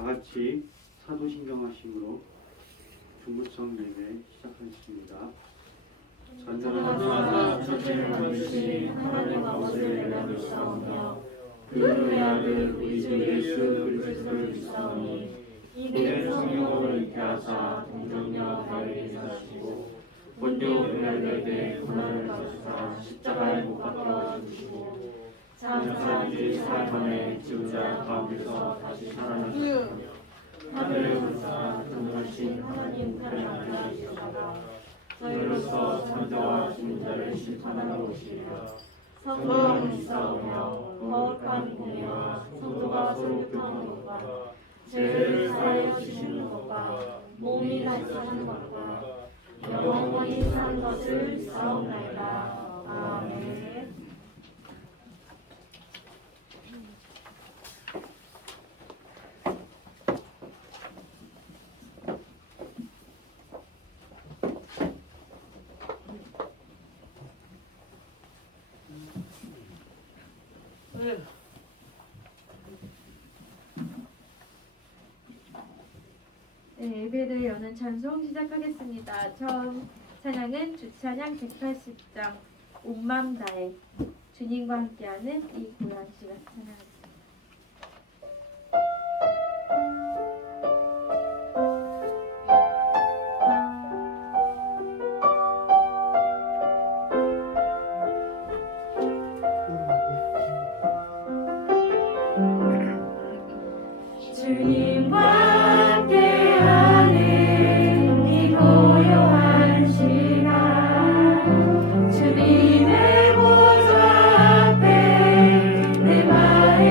다 같이 사도신경하심으로 중무청 예배 시작하겠습니다. 전능하사 천지를 만드신 하나님 아버지를 내가 믿사오며 그 외아들 우리 주 예수 그리스도를 믿사오니 이는 성령으로 잉태하사 동정녀 마리아에게 나시고 본교 빌라도에 대해 고난을 받으사 십자가에 못 박혀 죽으시고 장사 3일 만에 지우자 가운데서 다시 살아나셨으며 하늘에 오르사 전능하신 하나님 편에 앉으시다가 저희로서 선자와 죽은 자를 심판하러 오시리라. 성령을 믿사오며 거룩한 공예와 성도가 서로 교통하는 것과 죄를 사하여 주시는 것과 몸이 다시 사는 것과 영원히 사는 것을 믿사옵나이다. 아멘. 네, 예배를 여는 찬송 시작하겠습니다. 처음 찬양은 주찬양 180장 온 맘 다해 주님과 함께하는 이 고향 시간 찬양하겠습니다. 주님과 함께하는 이 고요한 시간 주님의 보좌 앞에 내 마음을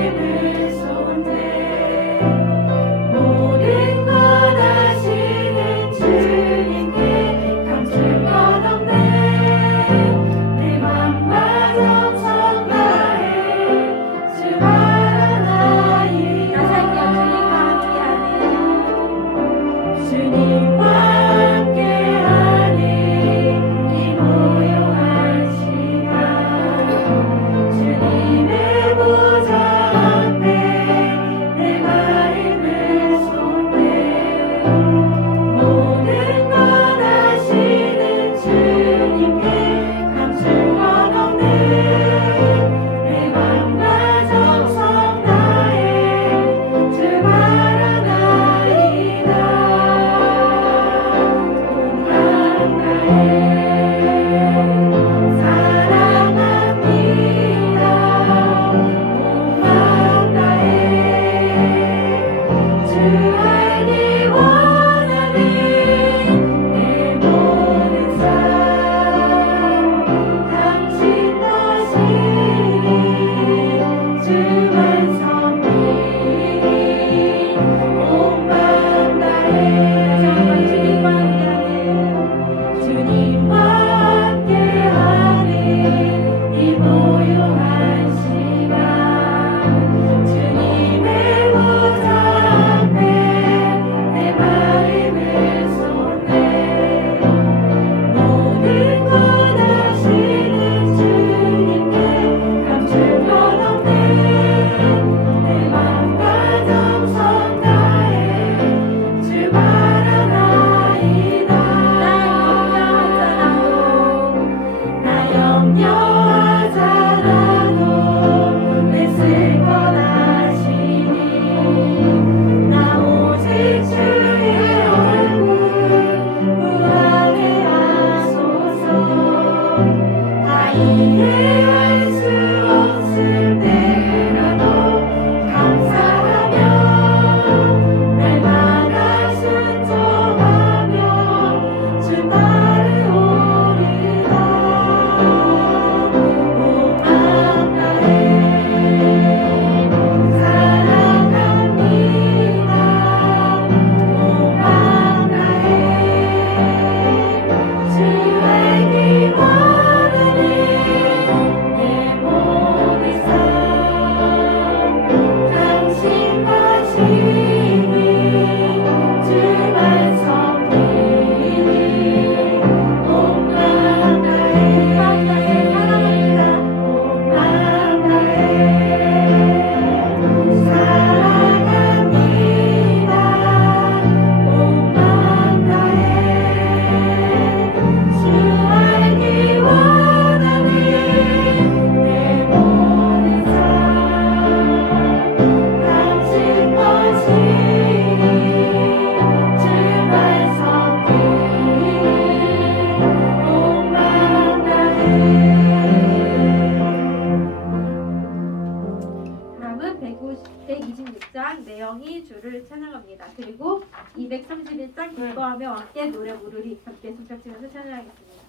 126장 내영이 주를 찬양합니다. 그리고 231장 기뻐하며 함께 노래 부르리 함께 손뼉치면서 찬양하겠습니다.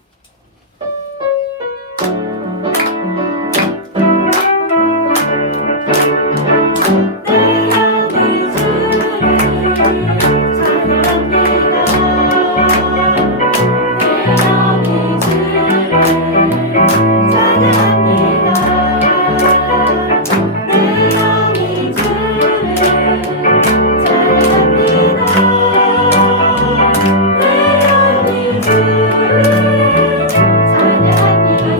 찬양합니다.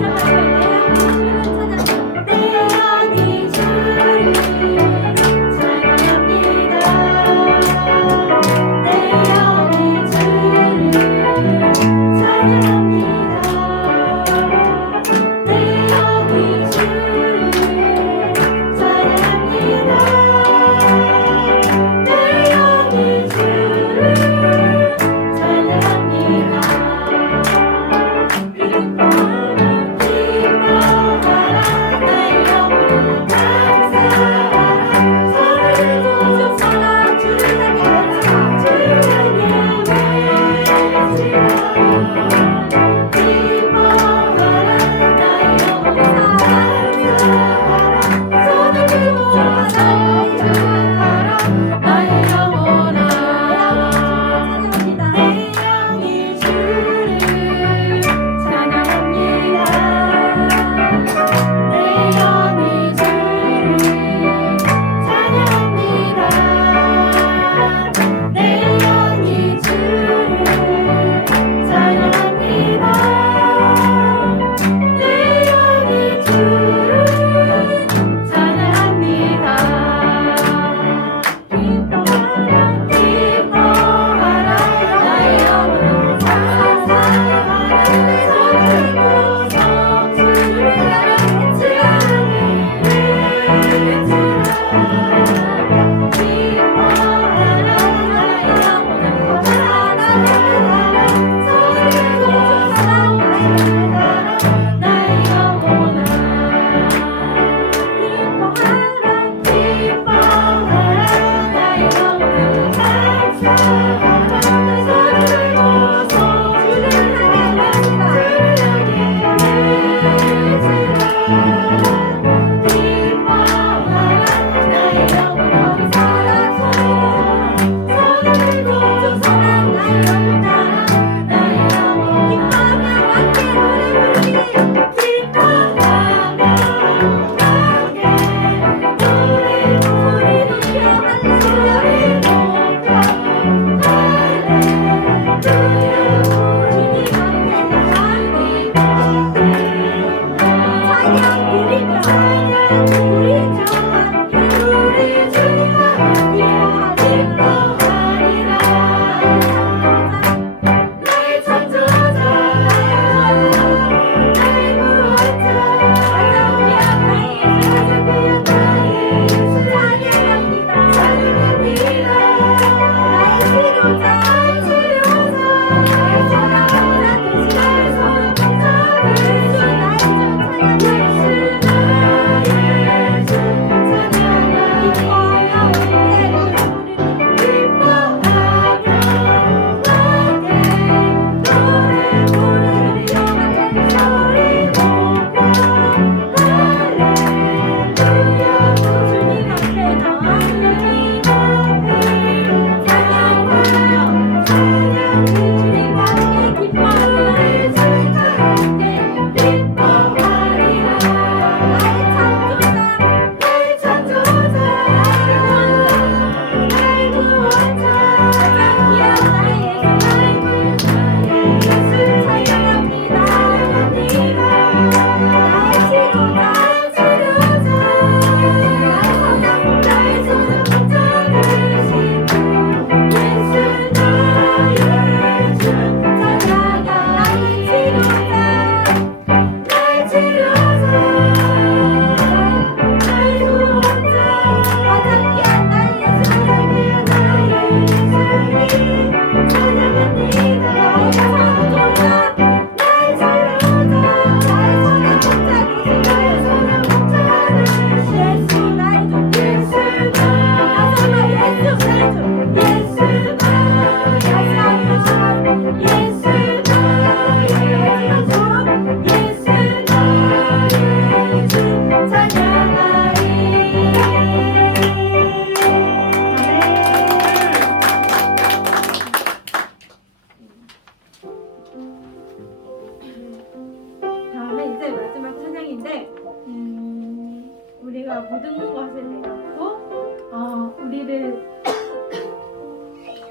우리를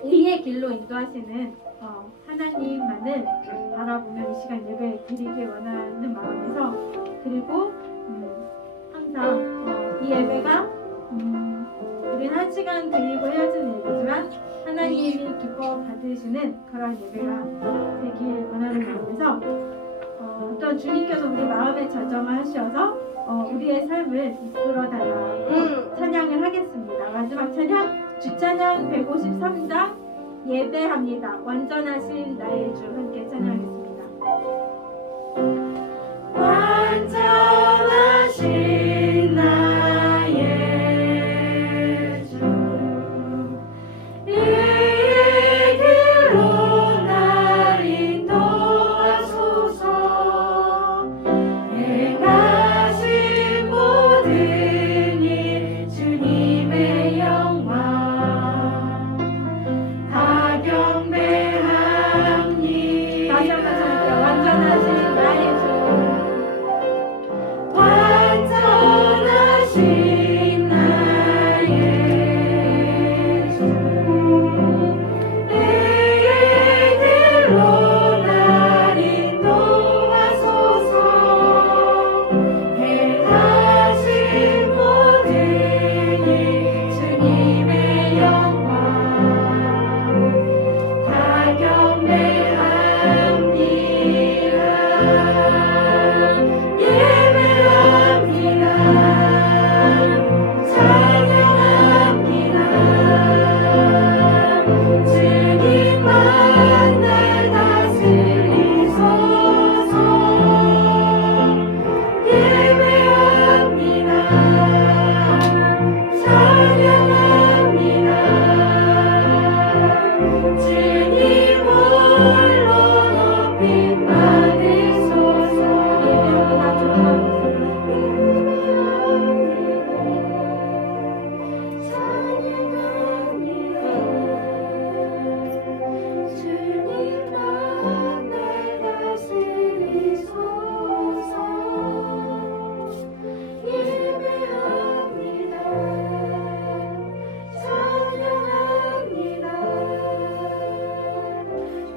의의 길로 인도하시는 하나님만을 바라보며 이 시간 예배 드리길 원하는 마음에서, 그리고 항상 이 예배가 우리는 한 시간 드리고 헤어지는 예배지만 하나님이 기뻐 받으시는 그런 예배가 되길 원하는 마음에서 또한 주님께서 우리 마음에 저정하셔서 우리의 삶을 이끌어 달라고 찬양을 하겠습니다. 마지막 찬양 주찬양 153장 예배합니다. 완전하신 나의 주 함께 찬양하겠습니다. 완전하신 나의 주 의의 길로 날 인도하소서. 행하신 모든 일 주님의 영광 다 경배합니다. 다시 한번 찬양해요. 완전하신 나의 주. 완전하신 나의 주 의의 길로 날 인도하소서. 행하신 모든 일 주님의 영광 다 경배합니다. 예배합니다. 찬양합니다. 주님만 날 다스리소서. 예배합니다. 찬양합니다. 주님 홀로 높임 받으소서. 주님만 날 다스리소서. 예배합니다. 찬양합니다.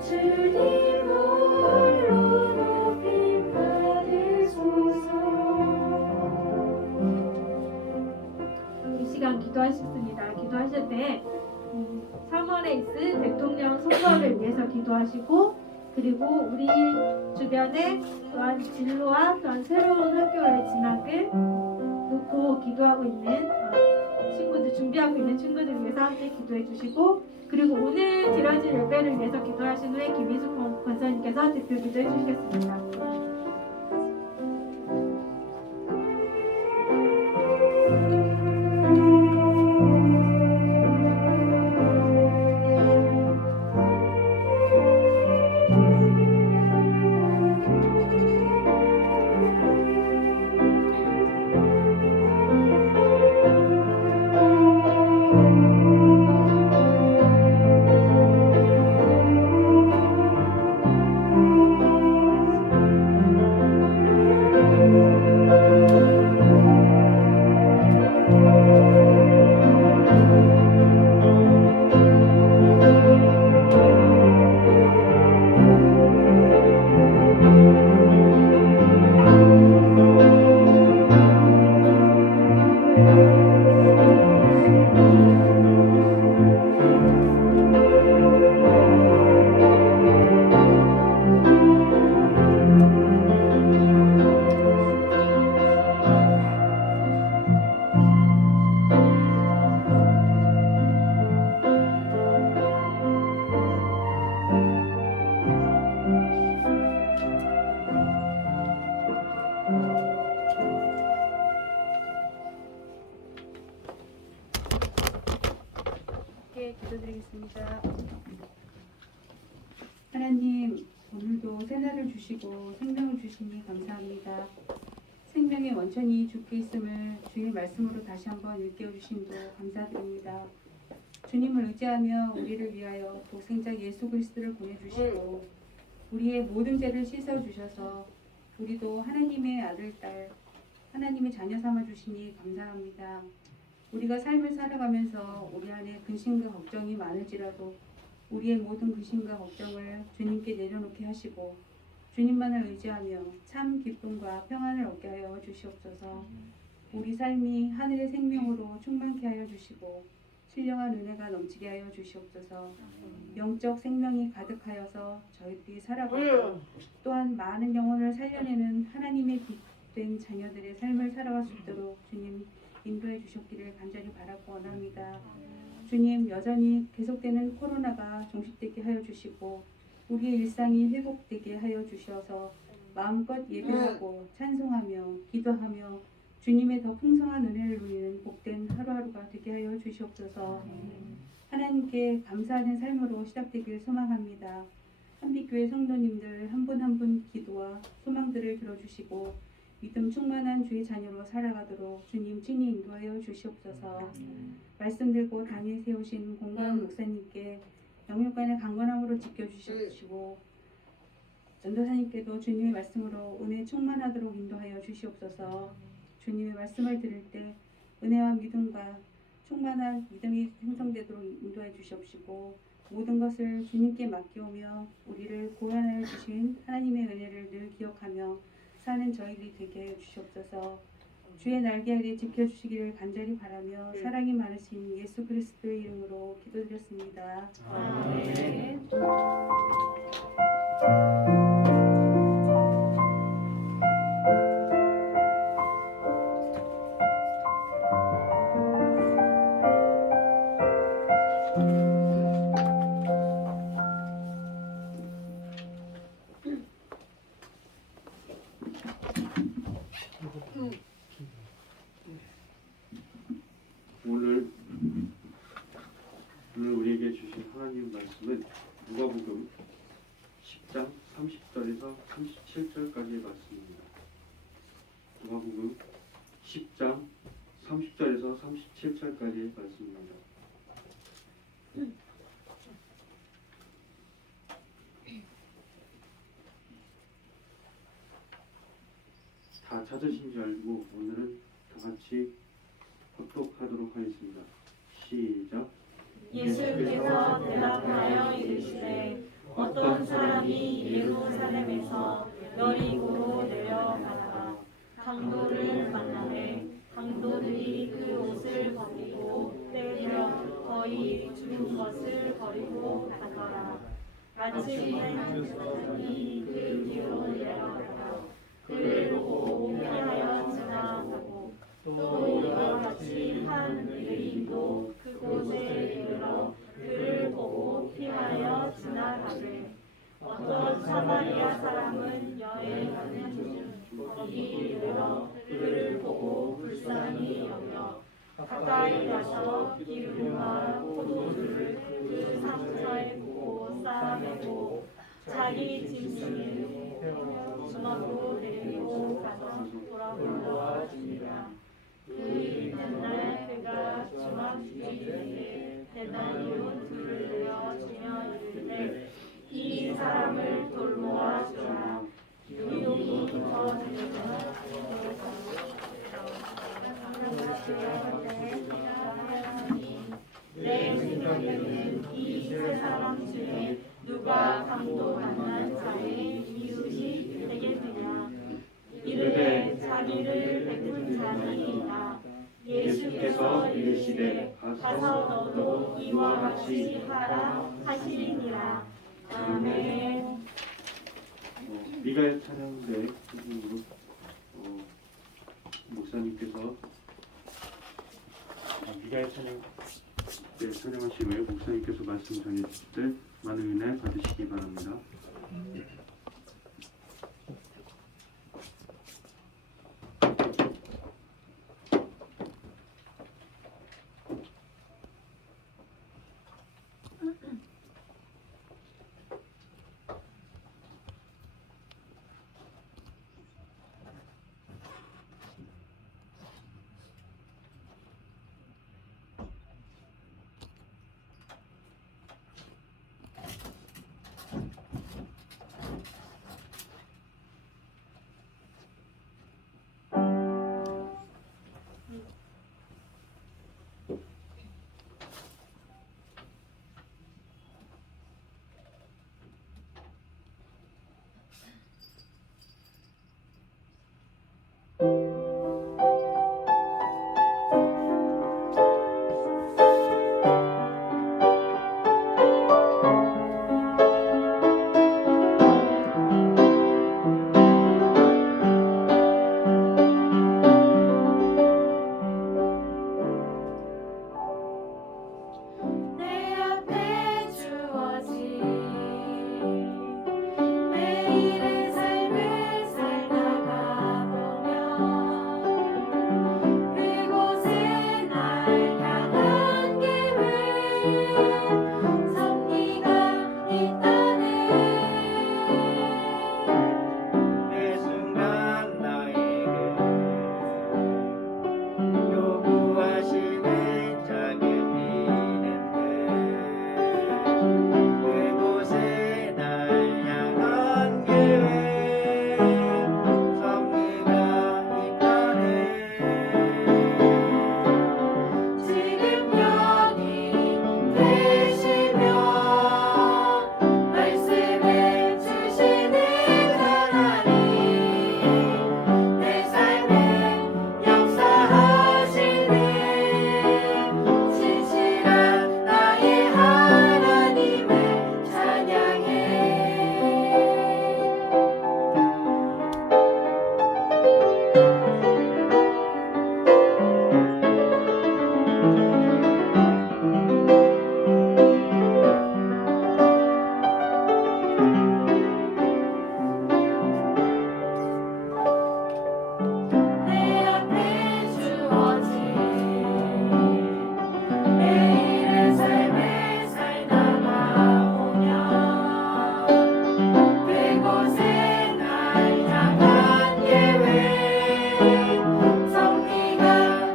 주님 홀로 높임 받으소서. 이 시간 기도하셨습니다. 기도하실 때 3월에 있을 대통령 선거를 위해서 기도하시고, 그리고 우리 주변에 또한 진로와 또한 새로운 학교의 진학을 놓고 기도하고 있는 친구들, 준비하고 있는 친구들 위해서 함께 기도해 주시고, 그리고 오늘 드려질 예배를 위해서 기도하신 후에 김희숙 권사님께서 대표 기도해 주시겠습니다. 함께 기도드리겠습니다. 하나님, 오늘도 새날을 주시고 생명을 주시니 감사합니다. 생명의 원천이 주께 있음을 주의 말씀으로 다시 한번 일깨워 주심도 감사드립니다. 주님을 의지하며 우리를 위하여 독생자 예수 그리스도를 보내주시고 우리의 모든 죄를 씻어주셔서 우리도 하나님의 아들, 딸, 하나님의 자녀 삼아 주시니 감사합니다. 우리가 삶을 살아가면서 우리 안에 근심과 걱정이 많을지라도 우리의 모든 근심과 걱정을 주님께 내려놓게 하시고 주님만을 의지하며 참 기쁨과 평안을 얻게 하여 주시옵소서. 우리 삶이 하늘의 생명으로 충만케 하여 주시고 신령한 은혜가 넘치게 하여 주시옵소서. 영적 생명이 가득하여서 저희들이 살아가고 또한 많은 영혼을 살려내는 하나님의 빛된 자녀들의 삶을 살아갈 수 있도록 주님 인도해 주셨기를 간절히 바라고 원합니다. 주님, 여전히 계속되는 코로나가 종식되게 하여 주시고 우리의 일상이 회복되게 하여 주셔서 마음껏 예배하고 찬송하며 기도하며 주님의 더 풍성한 은혜를 누리는 복된 하루하루가 되게 하여 주시옵소서. 하나님께 감사하는 삶으로 시작되길 소망합니다. 한빛교회 성도님들 한 분 한 분 기도와 소망들을 들어주시고 믿음 충만한 주의 자녀로 살아가도록 주님 친히 인도하여 주시옵소서. 말씀 들고 당에 세우신 공감 목사님께 영육간의 강건함으로 지켜주시고 전도사님께도 주님의 말씀으로 은혜 충만하도록 인도하여 주시옵소서. 주님의 말씀을 들을 때 은혜와 믿음과 충만한 믿음이 형성되도록 인도해 주시옵시고 모든 것을 주님께 맡기오며 우리를 고연하여 주신 하나님의 은혜를 늘 기억하며 사는 저희들이 되게 하여 주시옵소서. 주의 날개 아래 지켜주시기를 간절히 바라며 사랑이 많으신 예수 그리스도의 이름으로 기도드렸습니다. 아멘. 오늘 우리에게 주신 하나님 말씀은 누가복음 10장 30절에서 37절까지의 말씀입니다. 누가복음 10장 30절에서 37절까지의 말씀입니다. 다 찾으신 줄 알고 오늘은 다 같이 합독하도록 하겠습니다. 시작. 예수께서 대답하여 이르시되 어떤 사람이 예루살렘에서 여리고로 내려가다가 강도를 만나매 강도들이 그 옷을 벗기고 때려 거의 죽은 것을 버리고 가더라. 마침 한 사람이 그 뒤로 내려가다가 그를 보고 피하여 지나가고 또 이와 같이 한 유대인도 그곳에 이르러 그를 보고 피하여 지나가되 어떤 사마리아 사람은 여행하는 중 거기 이르러 그를 보고 불쌍히 여겨 가까이 가서 기름과 포도주를 그 상처에 부어 쌓아매고 자기 짐승을 주먹으로 데리고 가서 돌아보아 줍니다. 그 이튿날 그가 주막 주인에게 대나리온 둘을 내어 주며 이르되 이 사람을 돌보아 주라. 유혹이 더 들리면 내 생각에는 이 세 사람 중에 누가 강도 만난 자의 이웃이 되겠느냐. 이르되 자기를 베푼 자니이다. 예수께서 이르시되 가서 너도 이와 같이 하라 하시니라. 아멘. 미가엘 찬양대 선생님으로 목사님께서 미가엘 찬양 찬양하신 후에 목사님께서 말씀 전해주실 때 많은 은혜 받으시기 바랍니다. 섭리가 있다네. 매 순간 나에게 요구하시는 작은 믿음들 그곳에 날 향한 계획 섭리가 있다네. 지금 여기 계시며 말씀해 주시는 하나님 내 삶에 역사하시는 신실한 나의 하나님을 찬양해. 내 앞에 주어진 매일의 삶을 살다가 보면 그곳에 날 향한 계획 섭리가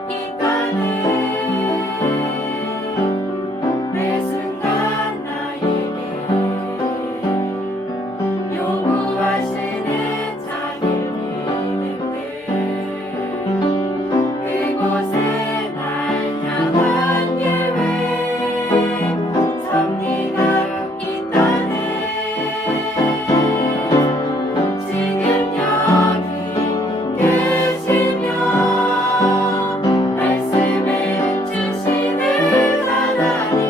있다네. 매 순간 나에게 요구하시는 작은 믿음들 그곳에 날 향한 계획 섭리가 있다네. 지금 여기 계시며 말씀해 주시는 하나님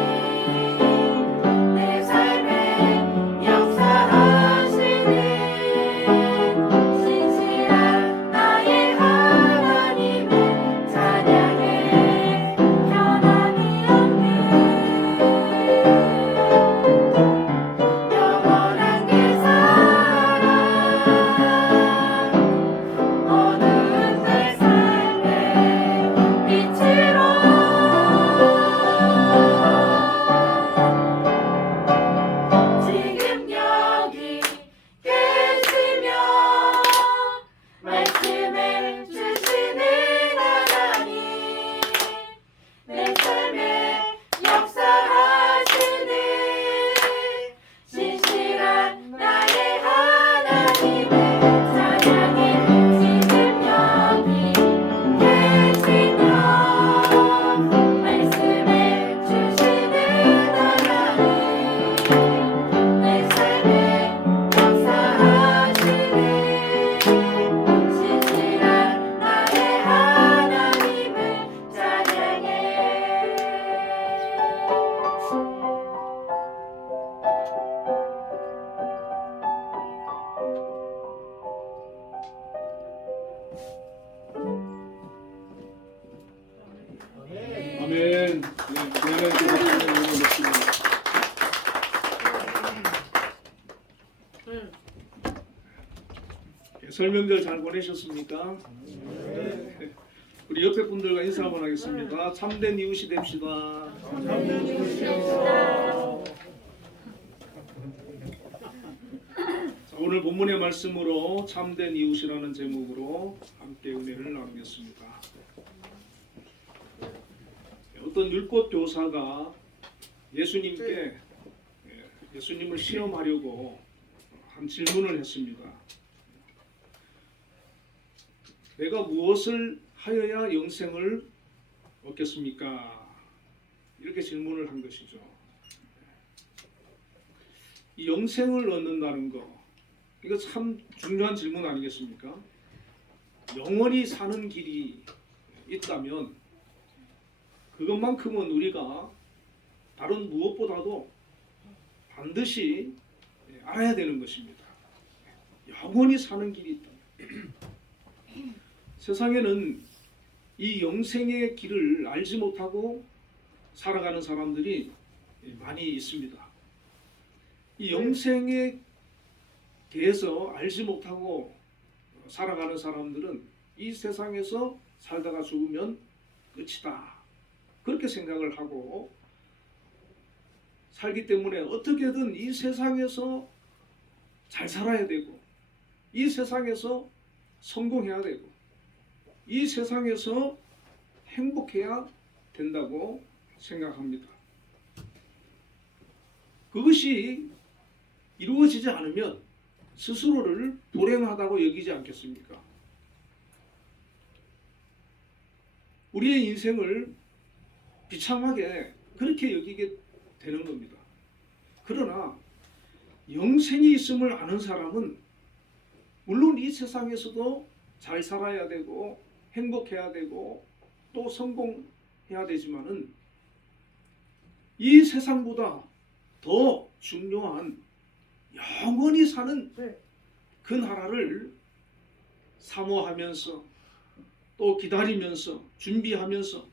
내 삶에 역사하시는 신실한 나의 하나님을 찬양해. 변함이 없는 영원한 그 사랑 어두운 내 삶의 빛으로 지금 여기 계시며 말씀해 주시는 하나님 내 삶에 역사하시는 신실한 나의 하나님을 찬양해. 지금 여기 계시며 말씀해 주시는 하나님 내 삶에 역사하시는 신실한 나의 하나님을 찬양해. 아멘. 귀하는 기도하시는 설명들 잘 보내셨습니까? 네. 우리 옆에 분들과 인사 한번 하겠습니다. 참된 이웃이 됩시다. 자, 오늘 본문의 말씀으로 참된 이웃이라는 제목으로 함께 은혜를 나누겠습니다. 어떤 율법 교사가 예수님께 예수님을 시험하려고 한 질문을 했습니다. 내가 무엇을 하여야 영생을 얻겠습니까? 이렇게 질문을 한 것이죠. 이 영생을 얻는다는 거, 이거 참 중요한 질문 아니겠습니까? 영원히 사는 길이 있다면 그것만큼은 우리가 다른 무엇보다도 반드시 알아야 되는 것입니다. 영원히 사는 길이 있다면 세상에는 이 영생의 길을 알지 못하고 살아가는 사람들이 많이 있습니다. 이 영생에 대해서 알지 못하고 살아가는 사람들은 이 세상에서 살다가 죽으면 끝이다, 그렇게 생각을 하고 살기 때문에 어떻게든 이 세상에서 잘 살아야 되고, 이 세상에서 성공해야 되고, 이 세상에서 행복해야 된다고 생각합니다. 그것이 이루어지지 않으면 스스로를 불행하다고 여기지 않겠습니까? 우리의 인생을 비참하게 그렇게 여기게 되는 겁니다. 그러나 영생이 있음을 아는 사람은 물론 이 세상에서도 잘 살아야 되고 행복해야 되고 또 성공해야 되지만은 이 세상보다 더 중요한 영원히 사는 그 나라를 사모하면서 또 기다리면서 준비하면서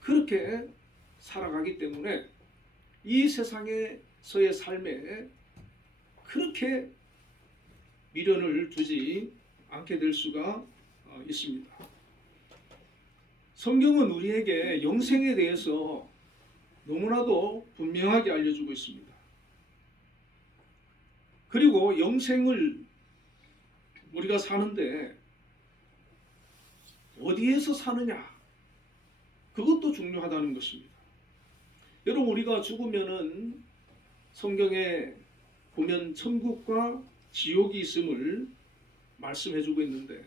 그렇게 살아가기 때문에 이 세상에서의 삶에 그렇게 미련을 두지 않게 될 수가 있습니다. 성경은 우리에게 영생에 대해서 너무나도 분명하게 알려주고 있습니다. 그리고 영생을 우리가 사는데 어디에서 사느냐, 그것도 중요하다는 것입니다. 여러분, 우리가 죽으면은 성경에 보면 천국과 지옥이 있음을 말씀해주고 있는데,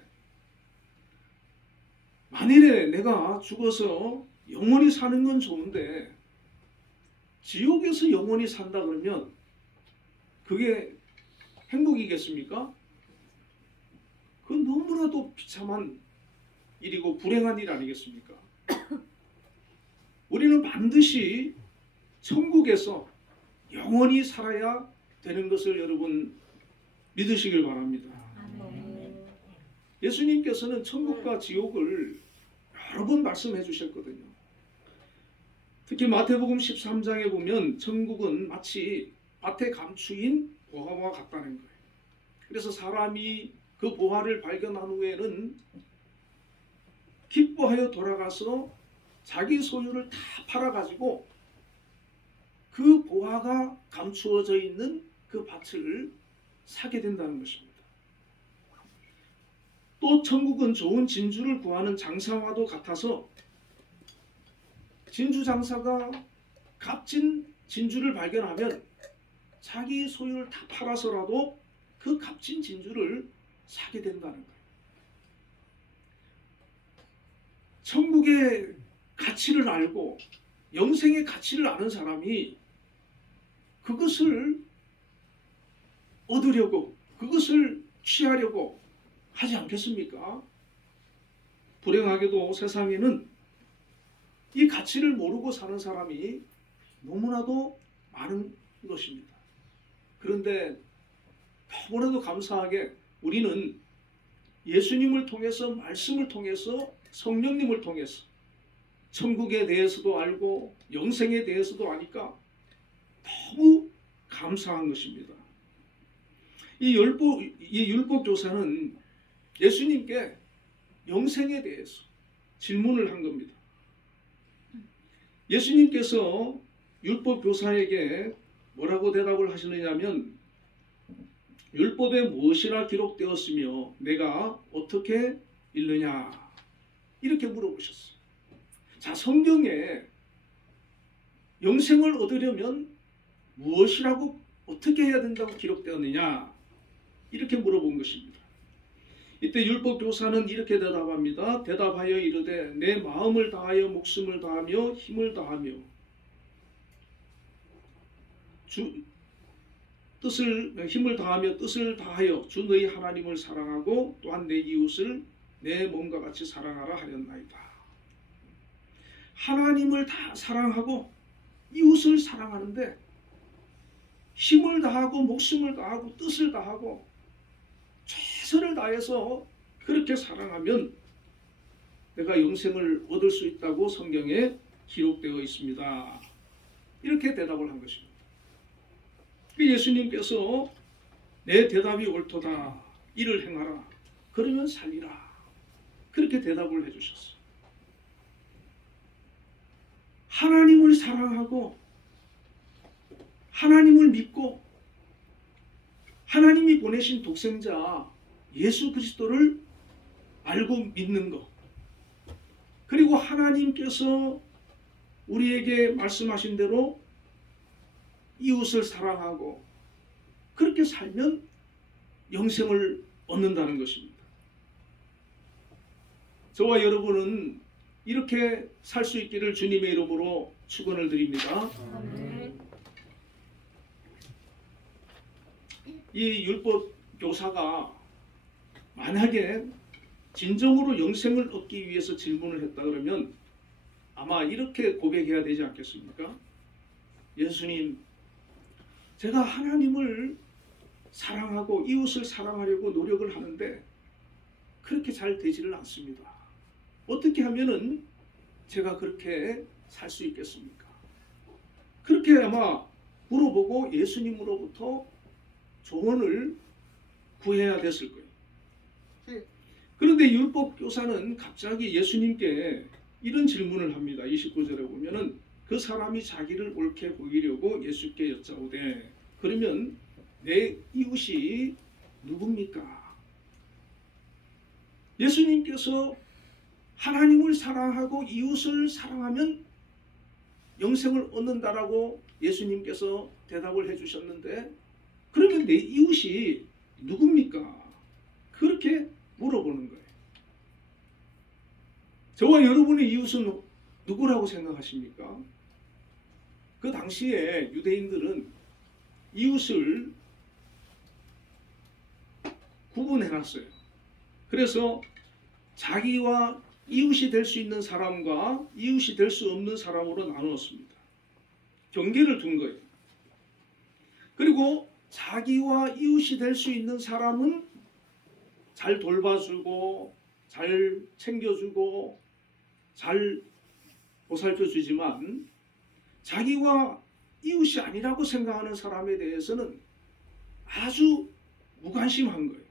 만일에 내가 죽어서 영원히 사는 건 좋은데 지옥에서 영원히 산다 그러면 그게 행복이겠습니까? 그건 너무나도 비참한 일이고 불행한 일 아니겠습니까? 우리는 반드시 천국에서 영원히 살아야 되는 것을 여러분 믿으시길 바랍니다. 예수님께서는 천국과 지옥을 여러 번 말씀해 주셨거든요. 특히 마태복음 13장에 보면 천국은 마치 밭에 감추인 보화와 같다는 거예요. 그래서 사람이 그 보화를 발견한 후에는 기뻐하여 돌아가서 자기 소유를 다 팔아가지고 그 보화가 감추어져 있는 그 밭을 사게 된다는 것입니다. 또 천국은 좋은 진주를 구하는 장사와도 같아서 진주 장사가 값진 진주를 발견하면 자기 소유를 다 팔아서라도 그 값진 진주를 사게 된다는 거예요. 천국의 가치를 알고 영생의 가치를 아는 사람이 그것을 얻으려고, 그것을 취하려고 하지 않겠습니까? 불행하게도 세상에는 이 가치를 모르고 사는 사람이 너무나도 많은 것입니다. 그런데 너무나도 감사하게 우리는 예수님을 통해서, 말씀을 통해서, 성령님을 통해서 천국에 대해서도 알고 영생에 대해서도 아니까 너무 감사한 것입니다. 이 율법 교사는 예수님께 영생에 대해서 질문을 한 겁니다. 예수님께서 율법 교사에게 뭐라고 대답을 하시느냐면, 율법에 무엇이라 기록되었으며 내가 어떻게 읽느냐, 이렇게 물어보셨어요. 자, 성경에 영생을 얻으려면 무엇이라고 어떻게 해야 된다고 기록되었느냐, 이렇게 물어본 것입니다. 이때 율법 교사는 이렇게 대답합니다. 대답하여 이르되 내 마음을 다하여 목숨을 다하며 힘을 다하며 힘을 다하며 뜻을 다하여 주 너희 하나님을 사랑하고 또한 내 이웃을 내 몸과 같이 사랑하라 하였나이다. 하나님을 다 사랑하고 이웃을 사랑하는데 힘을 다하고 목숨을 다하고 뜻을 다하고 최선을 다해서 그렇게 사랑하면 내가 영생을 얻을 수 있다고 성경에 기록되어 있습니다. 이렇게 대답을 한 것입니다. 예수님께서 내 대답이 옳도다, 이를 행하라, 그러면 살리라, 그렇게 대답을 해주셨어요. 하나님을 사랑하고 하나님을 믿고 하나님이 보내신 독생자 예수 그리스도를 알고 믿는 것, 그리고 하나님께서 우리에게 말씀하신 대로 이웃을 사랑하고 그렇게 살면 영생을 얻는다는 것입니다. 저와 여러분은 이렇게 살 수 있기를 주님의 이름으로 축원을 드립니다. 이 율법 교사가 만약에 진정으로 영생을 얻기 위해서 질문을 했다 그러면 아마 이렇게 고백해야 되지 않겠습니까? 예수님, 제가 하나님을 사랑하고 이웃을 사랑하려고 노력을 하는데 그렇게 잘 되지를 않습니다. 어떻게 하면은 제가 그렇게 살 수 있겠습니까? 그렇게 아마 물어보고 예수님으로부터 조언을 구해야 됐을 거예요. 그런데 율법 교사는 갑자기 예수님께 이런 질문을 합니다. 29절에 보면은 그 사람이 자기를 옳게 보이려고 예수께 여짜오되 그러면 내 이웃이 누굽니까? 예수님께서 하나님을 사랑하고 이웃을 사랑하면 영생을 얻는다라고 예수님께서 대답을 해주셨는데 그러면 내 이웃이 누굽니까? 그렇게 물어보는 거예요. 저와 여러분의 이웃은 누구라고 생각하십니까? 그 당시에 유대인들은 이웃을 구분해놨어요. 그래서 자기와 이웃이 될 수 있는 사람과 이웃이 될 수 없는 사람으로 나누었습니다. 경계를 둔 거예요. 그리고 자기와 이웃이 될 수 있는 사람은 잘 돌봐주고 잘 챙겨주고 잘 보살펴주지만 자기와 이웃이 아니라고 생각하는 사람에 대해서는 아주 무관심한 거예요.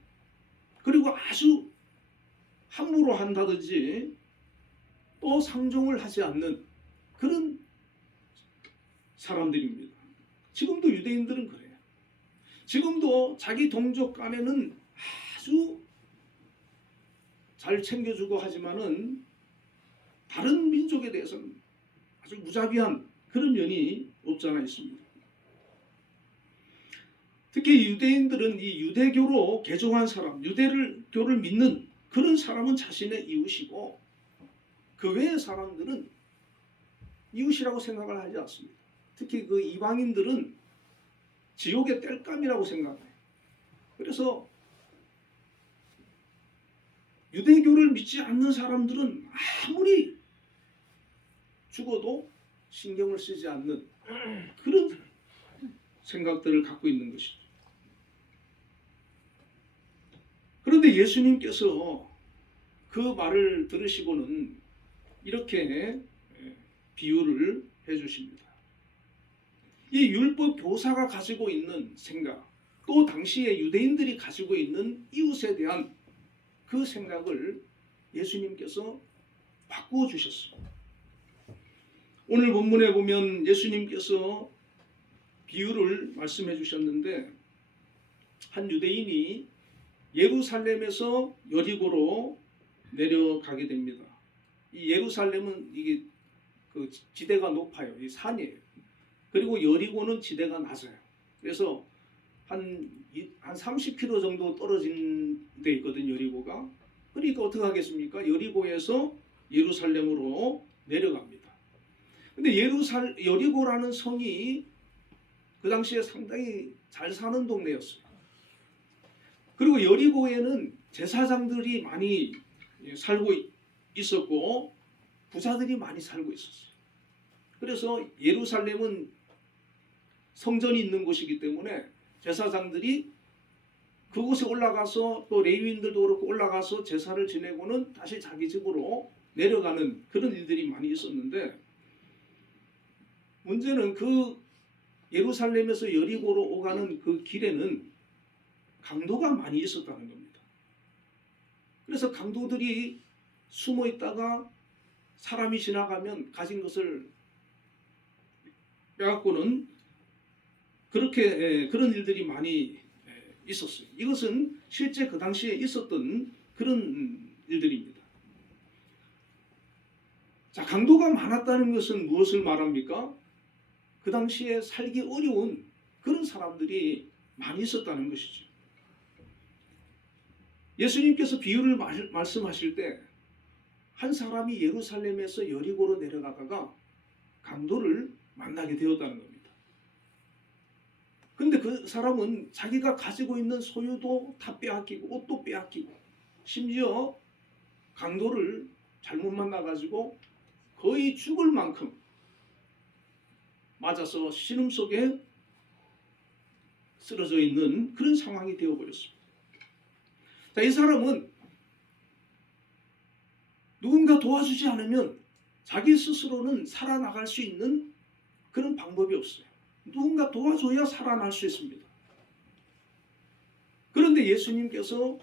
그리고 아주 함부로 한다든지 또 상종을 하지 않는 그런 사람들입니다. 지금도 유대인들은 그래요. 지금도 자기 동족 간에는 아주 잘 챙겨주고 하지만은 다른 민족에 대해서는 아주 무자비한 그런 면이 없지 않아 있습니다. 특히 유대인들은 이 유대교로 개종한 사람, 유대교를 믿는 그런 사람은 자신의 이웃이고 그 외의 사람들은 이웃이라고 생각을 하지 않습니다. 특히 그 이방인들은 지옥의 땔감이라고 생각해요. 그래서 유대교를 믿지 않는 사람들은 아무리 죽어도 신경을 쓰지 않는 그런 생각들을 갖고 있는 것이죠. 그런데 예수님께서 그 말을 들으시고는 이렇게 비유를 해주십니다. 이 율법 교사가 가지고 있는 생각, 또 당시에 유대인들이 가지고 있는 이웃에 대한 그 생각을 예수님께서 바꾸어 주셨습니다. 오늘 본문에 보면 예수님께서 비유를 말씀해 주셨는데 한 유대인이 예루살렘에서 여리고로 내려가게 됩니다. 이 예루살렘은 이게 그 지대가 높아요. 이 산이에요. 그리고 여리고는 지대가 낮아요. 그래서 한 30km 정도 떨어진 데 있거든요. 여리고가. 그러니까 어떻게 하겠습니까? 여리고에서 예루살렘으로 내려갑니다. 근데 여리고라는 성이 그 당시에 상당히 잘 사는 동네였어요. 그리고 여리고에는 제사장들이 많이 살고 있었고 부자들이 많이 살고 있었어요. 그래서 예루살렘은 성전이 있는 곳이기 때문에 제사장들이 그곳에 올라가서 또 레위인들도 그렇고 올라가서 제사를 지내고는 다시 자기 집으로 내려가는 그런 일들이 많이 있었는데 문제는 그 예루살렘에서 여리고로 오가는 그 길에는 강도가 많이 있었다는 겁니다. 그래서 강도들이 숨어 있다가 사람이 지나가면 가진 것을 빼앗고는 그렇게 그런 일들이 많이 있었어요. 이것은 실제 그 당시에 있었던 그런 일들입니다. 자, 강도가 많았다는 것은 무엇을 말합니까? 그 당시에 살기 어려운 그런 사람들이 많이 있었다는 것이죠. 예수님께서 비유를 말씀하실 때 한 사람이 예루살렘에서 여리고로 내려가다가 강도를 만나게 되었다는 겁니다. 근데 그 사람은 자기가 가지고 있는 소유도 다 빼앗기고 옷도 빼앗기고 심지어 강도를 잘못 만나가지고 거의 죽을 만큼 맞아서 신음 속에 쓰러져 있는 그런 상황이 되어버렸습니다. 자, 이 사람은 누군가 도와주지 않으면 자기 스스로는 살아나갈 수 있는 그런 방법이 없어요. 누군가 도와줘야 살아날 수 있습니다. 그런데 예수님께서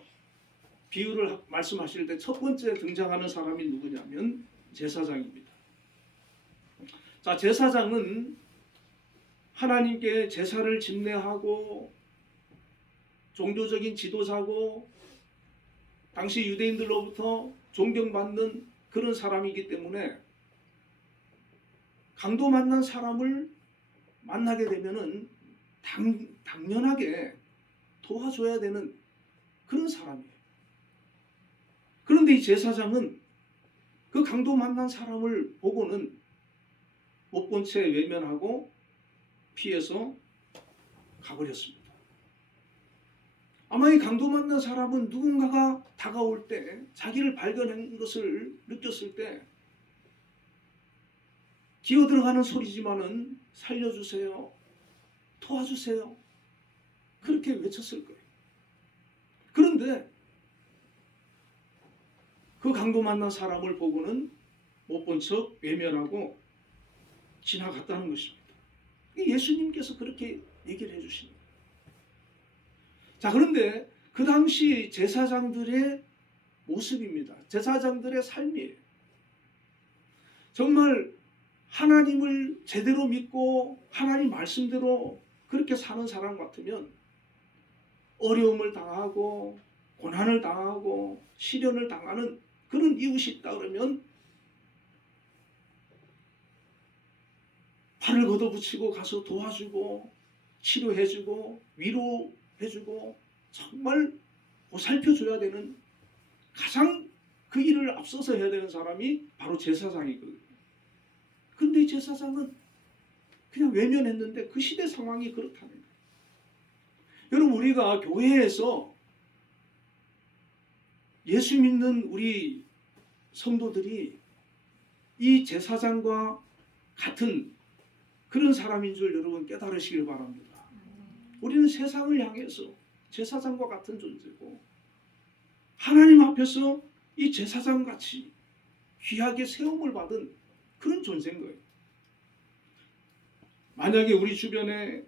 비유를 말씀하실 때 첫 번째 등장하는 사람이 누구냐면 제사장입니다. 자, 제사장은 하나님께 제사를 집례하고 종교적인 지도자고 당시 유대인들로부터 존경받는 그런 사람이기 때문에 강도 만난 사람을 만나게 되면은 당연하게 도와줘야 되는 그런 사람이에요. 그런데 이 제사장은 그 강도 만난 사람을 보고는 못 본 채 외면하고 피해서 가버렸습니다. 아마 이 강도 만난 사람은 누군가가 다가올 때 자기를 발견한 것을 느꼈을 때 기어들어가는 소리지만은 살려주세요, 도와주세요 그렇게 외쳤을 거예요. 그런데 그 강도 만난 사람을 보고는 못 본 척 외면하고 지나갔다는 것입니다. 예수님께서 그렇게 얘기를 해주십니다. 자, 그런데 그 당시 제사장들의 모습입니다. 제사장들의 삶이에요. 정말 하나님을 제대로 믿고 하나님 말씀대로 그렇게 사는 사람 같으면 어려움을 당하고 고난을 당하고 시련을 당하는 그런 이웃이 있다 그러면 팔을 걷어붙이고 가서 도와주고 치료해주고 위로해주고 정말 보살펴줘야 되는 가장 그 일을 앞서서 해야 되는 사람이 바로 제사장이거든요. 근데 이 제사장은 그냥 외면했는데 그 시대 상황이 그렇다는 거예요. 여러분, 우리가 교회에서 예수 믿는 우리 성도들이 이 제사장과 같은 그런 사람인 줄 여러분 깨달으시길 바랍니다. 우리는 세상을 향해서 제사장과 같은 존재고 하나님 앞에서 이 제사장같이 귀하게 세움을 받은 그런 존재인 거예요. 만약에 우리 주변에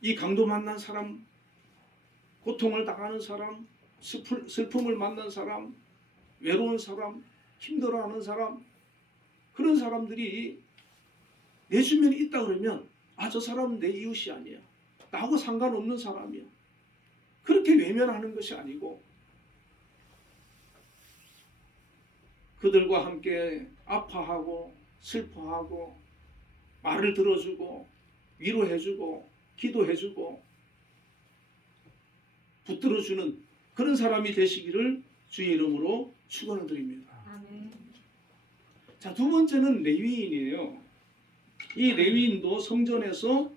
이 강도 만난 사람, 고통을 당하는 사람, 슬픔을 만난 사람, 외로운 사람, 힘들어하는 사람, 그런 사람들이 내 주변에 있다 그러면 아, 저 사람은 내 이웃이 아니야, 나하고 상관없는 사람이야, 그렇게 외면하는 것이 아니고 그들과 함께 아파하고 슬퍼하고 말을 들어주고 위로해주고 기도해주고 붙들어주는 그런 사람이 되시기를 주의 이름으로 축원을 드립니다. 아멘. 자, 두 번째는 레위인이에요. 이 레위인도 성전에서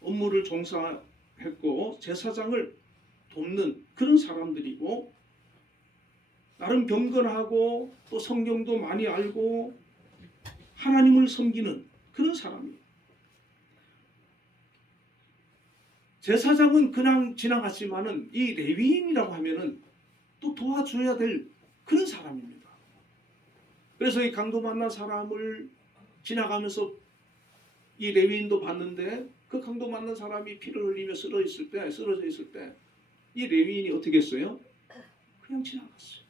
업무를 종사했고 제사장을 돕는 그런 사람들이고 나름 경건하고 또 성경도 많이 알고 하나님을 섬기는 그런 사람이에요. 제사장은 그냥 지나갔지만은 이 레위인이라고 하면은 또 도와줘야 될 그런 사람입니다. 그래서 이 강도 만난 사람을 지나가면서 이 레위인도 봤는데 그 강도 만난 사람이 피를 흘리며 쓰러져 있을 때 이 레위인이 어떻게 했어요? 그냥 지나갔어요.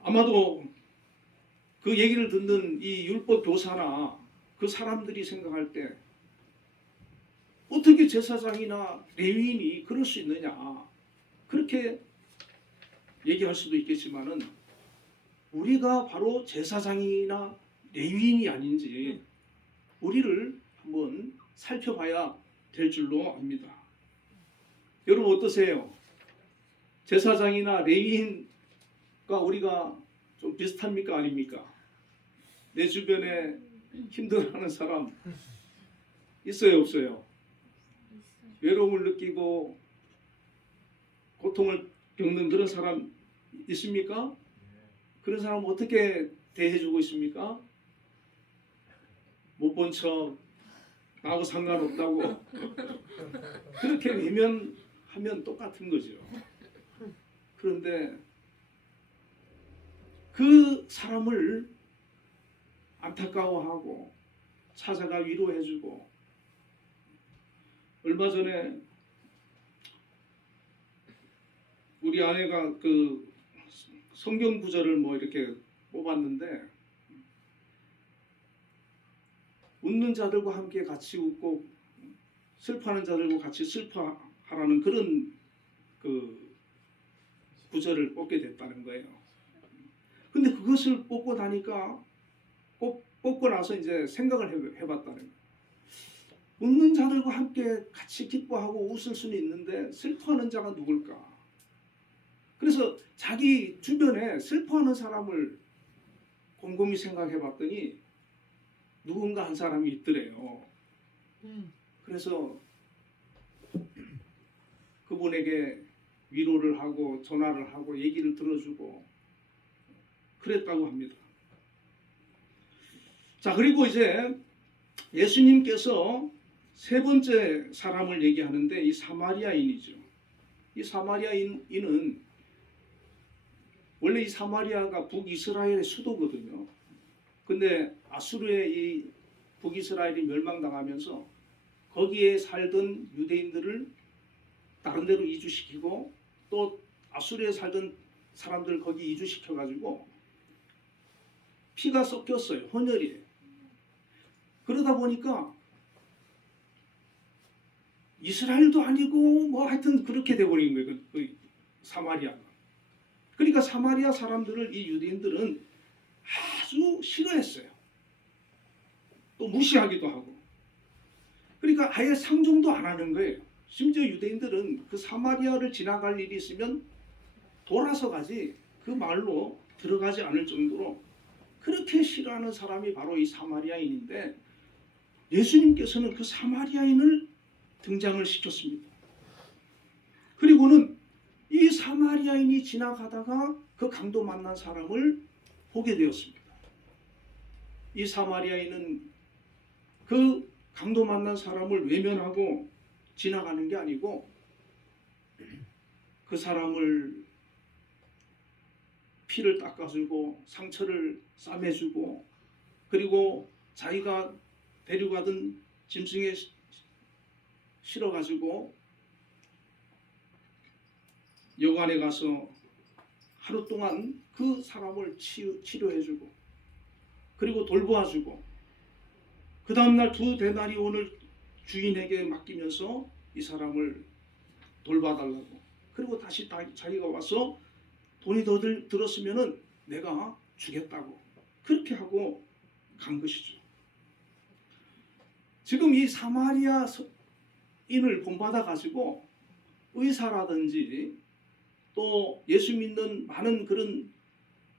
아마도 그 얘기를 듣는 이 율법 교사나 그 사람들이 생각할 때 어떻게 제사장이나 레위인이 그럴 수 있느냐 그렇게 얘기할 수도 있겠지만은 우리가 바로 제사장이나 레위인이 아닌지 우리를 한번 살펴봐야 될 줄로 압니다. 여러분 어떠세요? 제사장이나 레위인과 우리가 좀 비슷합니까 아닙니까? 내 주변에 힘들어하는 사람 있어요 없어요? 외로움을 느끼고 고통을 겪는 그런 사람 있습니까? 그런 사람 어떻게 대해주고 있습니까? 못 본 척 나하고 상관없다고 그렇게 외면하면 똑같은 거죠. 그런데 그 사람을 안타까워하고 찾아가 위로해주고 얼마 전에 우리 아내가 그 성경 구절을 뭐 이렇게 뽑았는데 웃는 자들과 함께 같이 웃고 슬퍼하는 자들과 같이 슬퍼하라는 그런 그 구절을 뽑게 됐다는 거예요. 근데 그것을 뽑고 나니까 뽑고 나서 이제 생각을 해봤다는 거예요. 웃는 자들과 함께 같이 기뻐하고 웃을 수는 있는데 슬퍼하는 자가 누굴까? 그래서 자기 주변에 슬퍼하는 사람을 곰곰이 생각해 봤더니 누군가 한 사람이 있더래요. 그래서 그분에게 위로를 하고 전화를 하고 얘기를 들어주고 그랬다고 합니다. 자, 그리고 이제 예수님께서 세 번째 사람을 얘기하는데 이 사마리아인이죠. 이 사마리아인은 원래 이 사마리아가 북이스라엘의 수도거든요. 근데 아수르의 이 북이스라엘이 멸망당하면서 거기에 살던 유대인들을 다른 데로 이주시키고 또 아수르에 살던 사람들 거기 이주시켜가지고 피가 섞였어요. 혼혈이에요. 그러다 보니까 이스라엘도 아니고 뭐 하여튼 그렇게 돼버린 거예요. 그 사마리아가. 그러니까 사마리아 사람들을 이 유대인들은 아주 싫어했어요. 또 무시하기도 하고. 그러니까 아예 상종도 안 하는 거예요. 심지어 유대인들은 그 사마리아를 지나갈 일이 있으면 돌아서 가지 그 마을로 들어가지 않을 정도로 그렇게 싫어하는 사람이 바로 이 사마리아인인데 예수님께서는 그 사마리아인을 등장을 시켰습니다. 그리고는 이 사마리아인이 지나가다가 그 강도 만난 사람을 보게 되었습니다. 이 사마리아인은 그 강도 만난 사람을 외면하고 지나가는 게 아니고 그 사람을 피를 닦아주고 상처를 싸매주고 그리고 자기가 데려가던 짐승에 실어가지고 여관에 가서 하루 동안 그 사람을 치료해주고 그리고 돌보아주고 그 다음날 2데나리온을 주인에게 맡기면서 이 사람을 돌봐달라고 그리고 다시 자기가 와서 돈이 더 들었으면은 내가 주겠다고 그렇게 하고 간 것이죠. 지금 이 사마리아인을 본받아 가지고 의사라든지 또 예수 믿는 많은 그런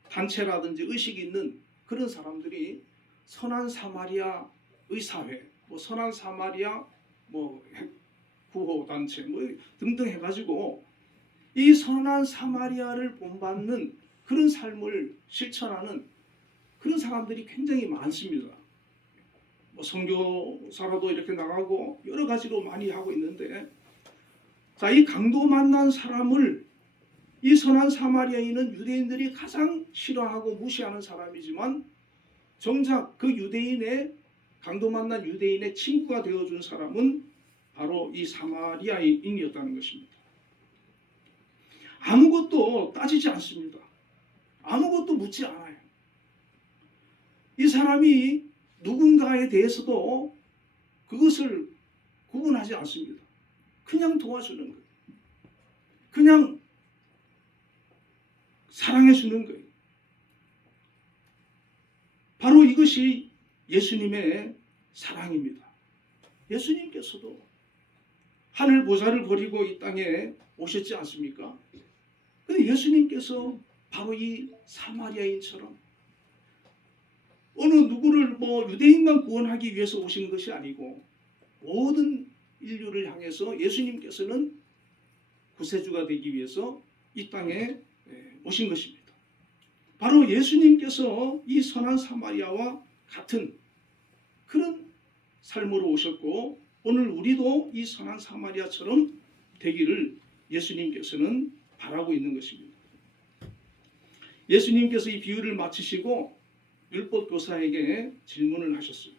단체라든지 의식이 있는 그런 사람들이 선한 사마리아 의사회, 뭐 선한 사마리아 뭐 구호 단체 뭐 등등 해가지고 이 선한 사마리아를 본받는 그런 삶을 실천하는 그런 사람들이 굉장히 많습니다. 뭐 선교사로도 이렇게 나가고 여러 가지로 많이 하고 있는데, 자, 이 강도 만난 사람을 이 선한 사마리아인은 유대인들이 가장 싫어하고 무시하는 사람이지만 정작 그 유대인의 강도 만난 유대인의 친구가 되어준 사람은 바로 이 사마리아인이었다는 것입니다. 아무것도 따지지 않습니다. 아무것도 묻지 않아요. 이 사람이 누군가에 대해서도 그것을 구분하지 않습니다. 그냥 도와주는 거예요. 그냥 사랑해 주는 거예요. 바로 이것이 예수님의 사랑입니다. 예수님께서도 하늘 보좌를 버리고 이 땅에 오셨지 않습니까? 근데 예수님께서 바로 이 사마리아인처럼 어느 누구를 유대인만 구원하기 위해서 오신 것이 아니고 모든 인류를 향해서 예수님께서는 구세주가 되기 위해서 이 땅에 오신 것입니다. 바로 예수님께서 이 선한 사마리아와 같은 그런 삶으로 오셨고 오늘 우리도 이 선한 사마리아처럼 되기를 예수님께서는 바라고 있는 것입니다. 예수님께서 이 비유를 마치시고 율법 교사에게 질문을 하셨어요.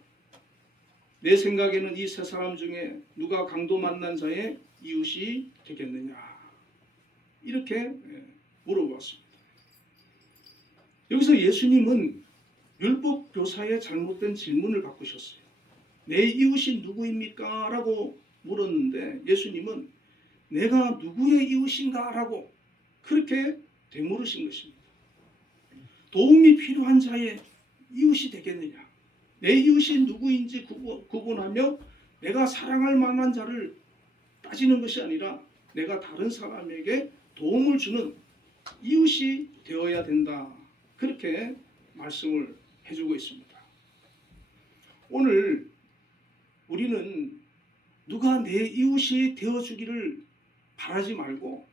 내 생각에는 이 세 사람 중에 누가 강도 만난 자의 이웃이 되겠느냐 이렇게 물어보았습니다. 여기서 예수님은 율법 교사의 잘못된 질문을 바꾸셨어요. 내 이웃이 누구입니까? 라고 물었는데 예수님은 내가 누구의 이웃인가? 라고 그렇게 되물으신 것입니다. 도움이 필요한 자의 이웃이 되겠느냐? 내 이웃이 누구인지 구분하며 내가 사랑할 만한 자를 따지는 것이 아니라 내가 다른 사람에게 도움을 주는 이웃이 되어야 된다. 그렇게 말씀을 해주고 있습니다. 오늘 우리는 누가 내 이웃이 되어주기를 바라지 말고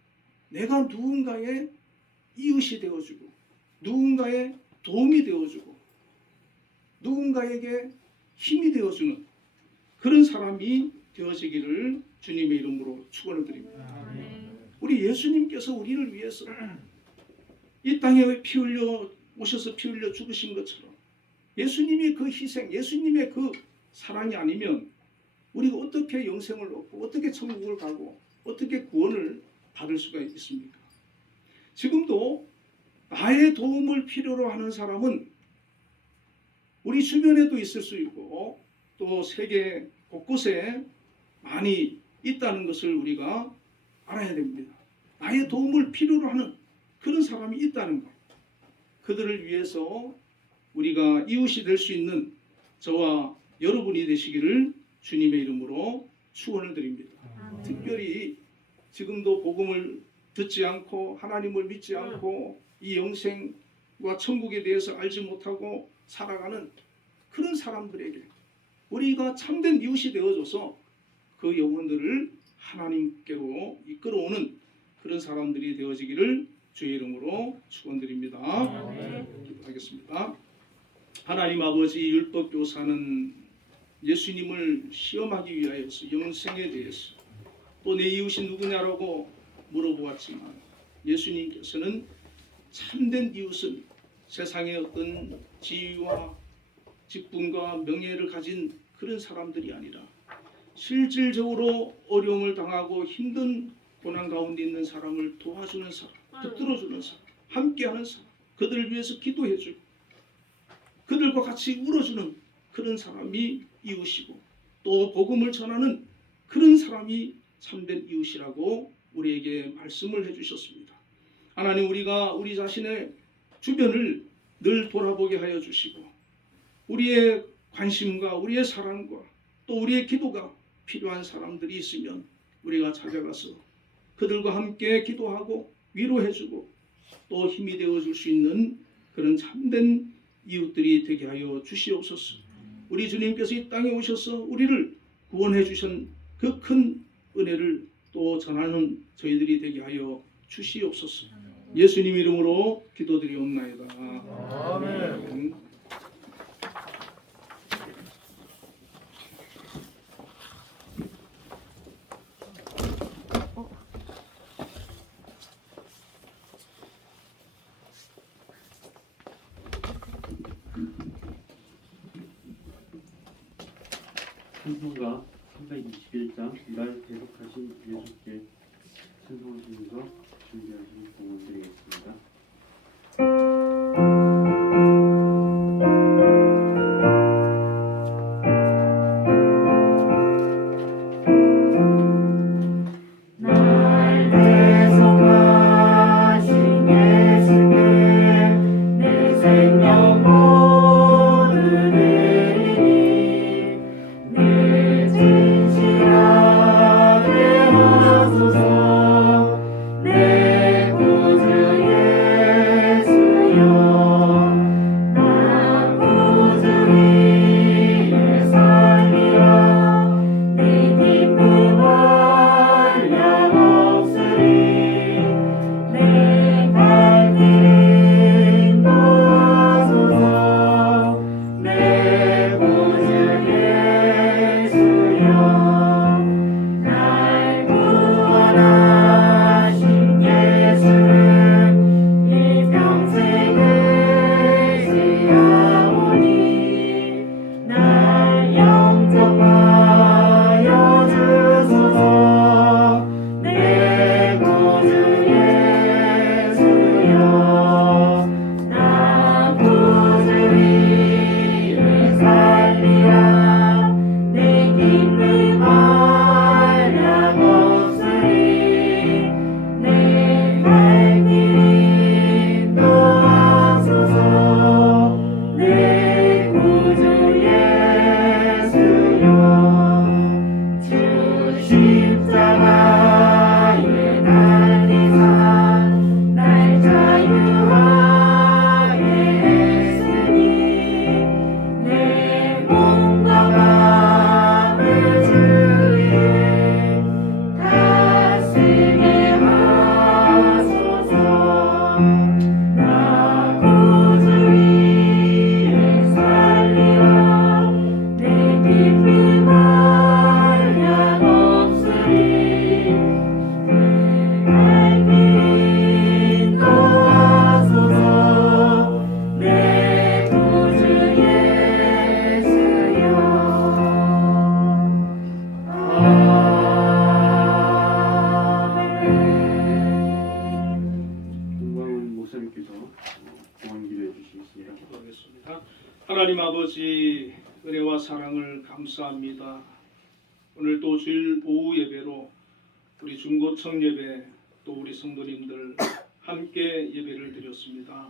내가 누군가의 이웃이 되어주고 누군가의 도움이 되어주고 누군가에게 힘이 되어주는 그런 사람이 되어지기를 주님의 이름으로 축원을 드립니다. 우리 예수님께서 우리를 위해서 이 땅에 피 흘려 오셔서 피 흘려 죽으신 것처럼 예수님이 그 희생, 예수님의 그 사랑이 아니면 우리가 어떻게 영생을 얻고 어떻게 천국을 가고 어떻게 구원을 받을 수가 있습니까? 지금도 나의 도움을 필요로 하는 사람은 우리 주변에도 있을 수 있고 또 세계 곳곳에 많이 있다는 것을 우리가 알아야 됩니다. 나의 도움을 필요로 하는 그런 사람이 있다는 것. 그들을 위해서 우리가 이웃이 될 수 있는 저와 여러분이 되시기를 주님의 이름으로 축원을 드립니다. 특별히 지금도 복음을 듣지 않고 하나님을 믿지 않고 이 영생과 천국에 대해서 알지 못하고 살아가는 그런 사람들에게 우리가 참된 이웃이 되어줘서 그 영혼들을 하나님께로 이끌어오는 그런 사람들이 되어지기를 주의 이름으로 축원드립니다. 기도하겠습니다. 하나님 아버지, 율법 교사는 예수님을 시험하기 위하여서 영생에 대해서 또 내 이웃이 누구냐라고 물어보았지만 예수님께서는 참된 이웃은 세상의 어떤 지위와 직분과 명예를 가진 그런 사람들이 아니라 실질적으로 어려움을 당하고 힘든 고난 가운데 있는 사람을 도와주는 사람, 붙들어주는 사람, 함께하는 사람, 그들을 위해서 기도해주고 그들과 같이 울어주는 그런 사람이 이웃이고 또 복음을 전하는 그런 사람이 참된 이웃이라고 우리에게 말씀을 해주셨습니다. 하나님, 우리가 우리 자신의 주변을 늘 돌아보게 하여 주시고 우리의 관심과 우리의 사랑과 또 우리의 기도가 필요한 사람들이 있으면 우리가 찾아가서 그들과 함께 기도하고 위로해주고 또 힘이 되어줄 수 있는 그런 참된 이웃들이 되게 하여 주시옵소서. 우리 주님께서 이 땅에 오셔서 우리를 구원해 주신 그 큰 은혜를 또 전하는 저희들이 되게 하여 주시옵소서. 예수님 이름으로 기도드리옵나이다. 아멘. 찬송가 321장 날 대속하신 예수께 찬송하시면서 준비하신 공헌 드리겠습니다. 하나님 아버지 은혜와 사랑을 감사합니다. 오늘 또 주일 오후 예배로 우리 중고청 예배 또 우리 성도님들 함께 예배를 드렸습니다.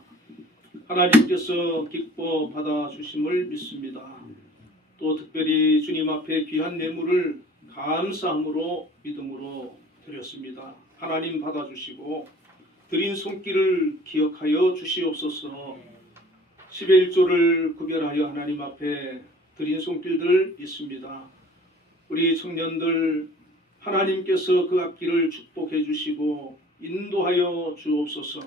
하나님께서 기뻐 받아주심을 믿습니다. 또 특별히 주님 앞에 귀한 예물을 감사함으로 믿음으로 드렸습니다. 하나님 받아주시고 드린 손길을 기억하여 주시옵소서. 11조를 구별하여 하나님 앞에 드린 손길들 있습니다. 우리 청년들 하나님께서 그 앞길을 축복해 주시고 인도하여 주옵소서.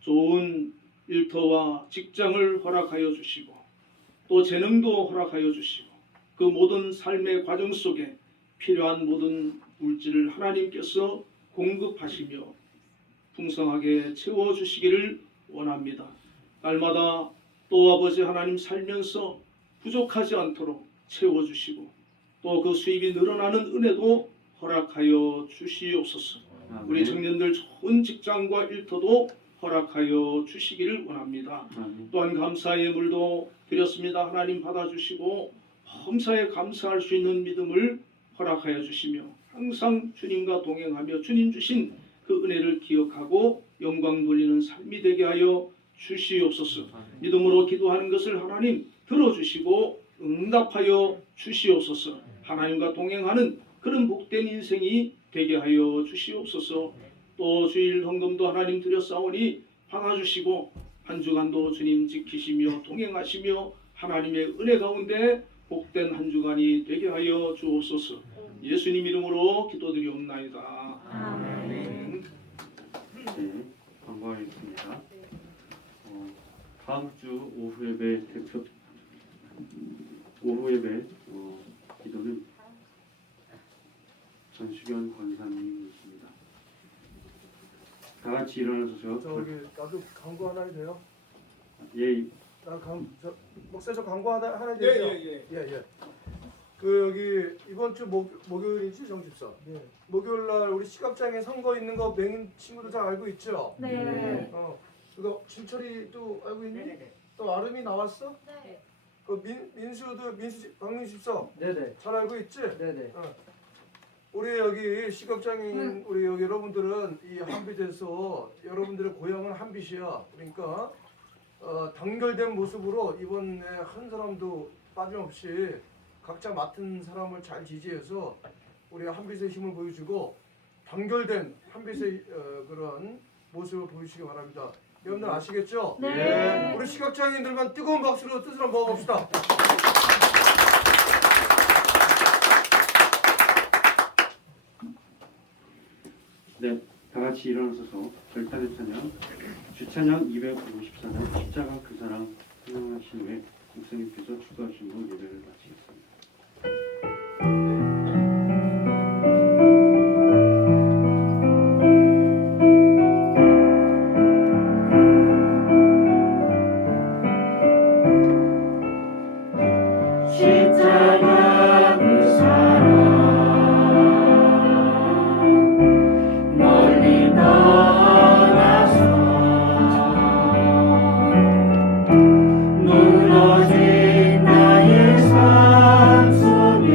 좋은 일터와 직장을 허락하여 주시고 또 재능도 허락하여 주시고 그 모든 삶의 과정 속에 필요한 모든 물질을 하나님께서 공급하시며 풍성하게 채워주시기를 원합니다. 날마다 또 아버지 하나님 살면서 부족하지 않도록 채워주시고 또 그 수입이 늘어나는 은혜도 허락하여 주시옵소서. 우리 청년들 좋은 직장과 일터도 허락하여 주시기를 원합니다. 또한 감사의 물도 드렸습니다. 하나님 받아주시고 범사에 감사할 수 있는 믿음을 허락하여 주시며 항상 주님과 동행하며 주님 주신 그 은혜를 기억하고 영광 돌리는 삶이 되게 하여 주시옵소서. 믿음으로 기도하는 것을 하나님 들어주시고 응답하여 주시옵소서. 하나님과 동행하는 그런 복된 인생이 되게 하여 주시옵소서. 또 주일 헌금도 하나님 드렸사오니 받아주시고 한 주간도 주님 지키시며 동행하시며 하나님의 은혜 가운데 복된 한 주간이 되게 하여 주옵소서. 예수님 이름으로 기도드리옵나이다. 아멘. 네, 광고하겠습니다. 다음 주 오후 예배 기도는 전수견 권사님이십니다. 다 같이 일어나서 저기 나도 광고 하나 해도 돼요? 예, 목사 저 광고 하나 해도 돼요? 예. 그 여기 이번 주 목요일이지 정집사. 예. 목요일 날 우리 시각장애 선거 있는 거 맹인 친구들 다 알고 있죠? 네. 그거 진철이도 알고 있니? 또 아름이 나왔어? 네. 그 박민수 집사. 네네. 잘 알고 있지? 네네. 우리 여기 시각장애인 우리 여기 여러분들은 이 한빛에서 여러분들의 고향은 한빛이야. 그러니까 단결된 모습으로 이번에 한 사람도 빠짐없이 각자 맡은 사람을 잘 지지해서 우리 한빛의 힘을 보여주고 단결된 한빛의 그런 모습을 보여주시기 바랍니다. 여러분들 아시겠죠? 네. 우리 시각장애인들만 뜨거운 박수로 뜻을 한번 먹어봅시다. 네, 다 같이 일어나서서 절단의 찬양, 주찬양 254장 십자가 그 사랑 찬양하신 후에 목사님께서 축도하신 후 예배를 마치겠습니다. 십자가 그 사랑 멀리 떠나서 무너진 나의 삶 속에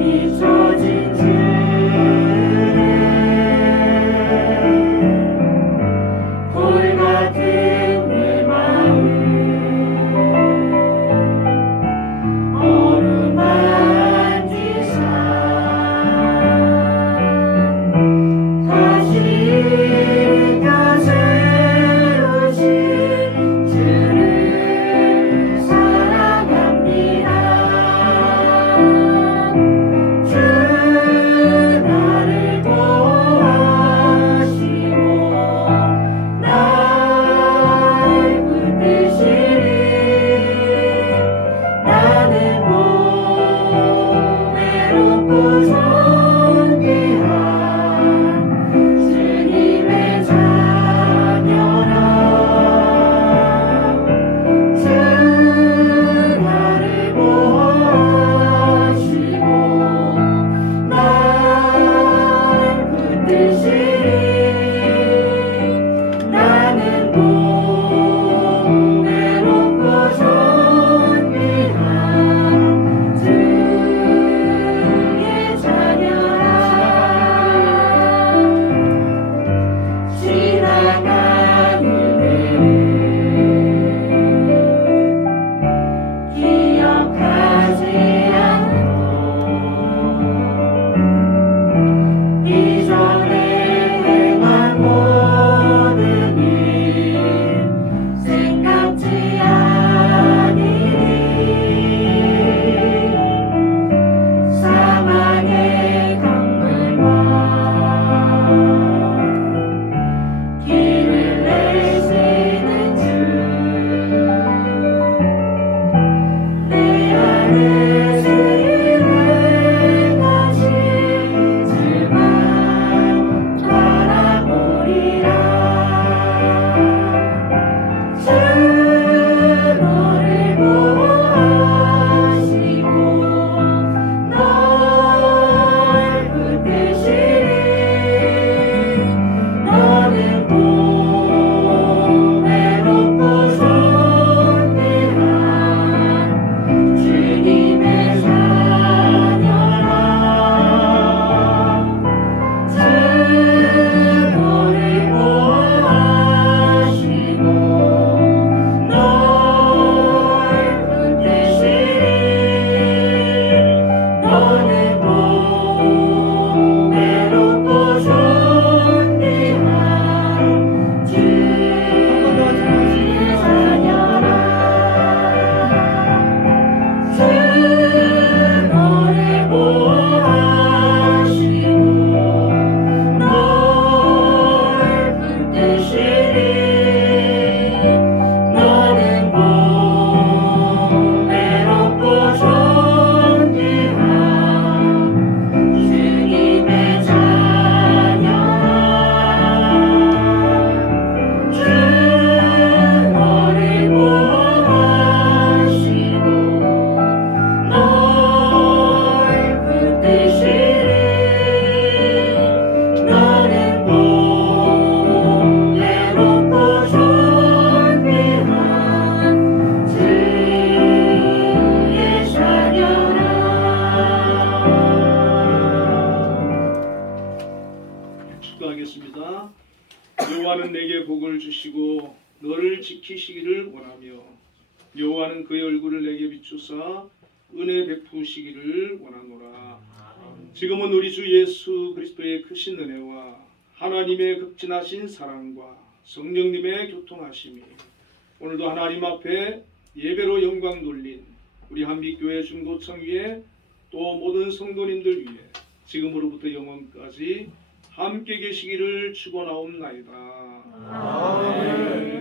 잊혀진 주를 돌 같은 내 마음 사는 그의 얼굴을 내게 비추사 은혜 베푸시기를 원하노라. 지금은 우리 주 예수 그리스도의 크신 은혜와 하나님의 극진하신 사랑과 성령님의 교통하심이 오늘도 하나님 앞에 예배로 영광 돌린 우리 한빛교회 중고청 위에 또 모든 성도님들 위해 지금으로부터 영원까지 함께 계시기를 축원하옵나이다. 아멘.